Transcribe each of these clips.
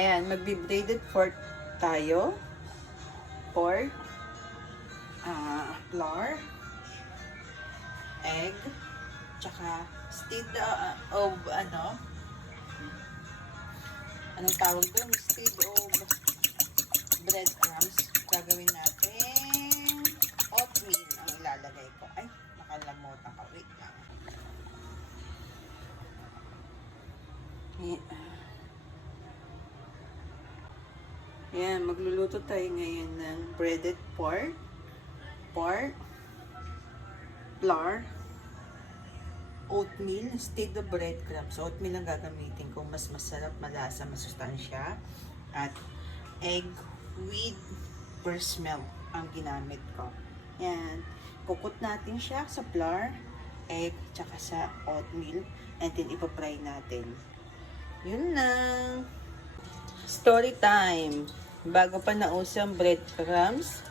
Ayan, magbi-braided pork tayo. Pork, flour, egg, tsaka instead of anong tawag doon? Instead of breadcrumbs, gagawin natin oatmeal ang ilalagay ko. Ay, nakalamutan ka. Wait lang. Yan, magluluto tayo ngayon ng breaded pork, flour, oatmeal instead of breadcrumbs. Oatmeal ang gagamitin ko. Mas masarap, malasa, masustansya. At egg with first milk ang ginamit ko. Yan. Kukut natin siya sa flour, egg, tsaka sa oatmeal. And then, ipapry natin. Yun lang. Story time. Bago pa nauso ang breadcrumbs,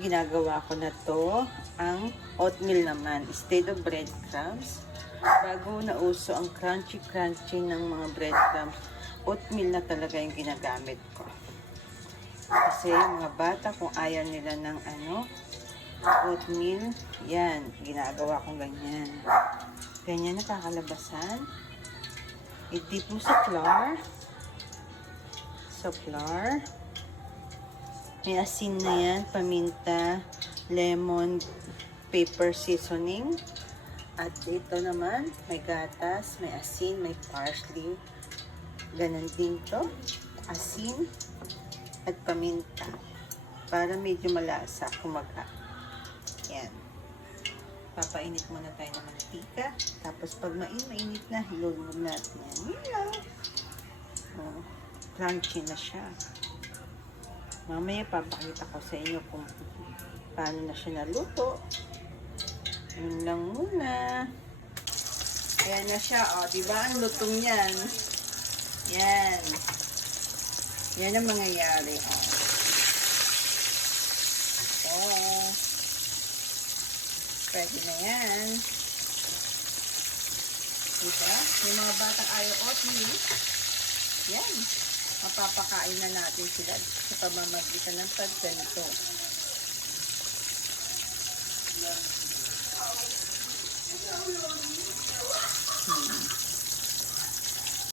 ginagawa ko na to. Ang oatmeal naman, instead of breadcrumbs. Bago nauso ang crunchy ng mga breadcrumbs, oatmeal na talaga yung ginagamit ko. Kasi yung mga bata, kung ayaw nila ng oatmeal, yan, ginagawa ko ganyan. Ganyan nakakalabasan. I-dip mo sa flour. May asin na yan, paminta, lemon, pepper seasoning. At ito naman, may gatas, may asin, may parsley. Ganon din to. Asin at paminta. Para medyo malasa, kumaga. Yan. Papainit muna tayo ng mantika. Tapos pag mainit na, hilulog natin yan. Yan lang. Crunchy na siya. Mamaya papakita ko sa inyo kung paano na siya naluto. Yun lang muna. Ayan na siya. O, diba? Ang lutong yan. Yan. Yan ang mangyayari. O. Pwede na yan. Diba? Yung mga batang ayaw oatmeal. Yan. Mapapakain na natin sila sa pamamagitan ng pagganito.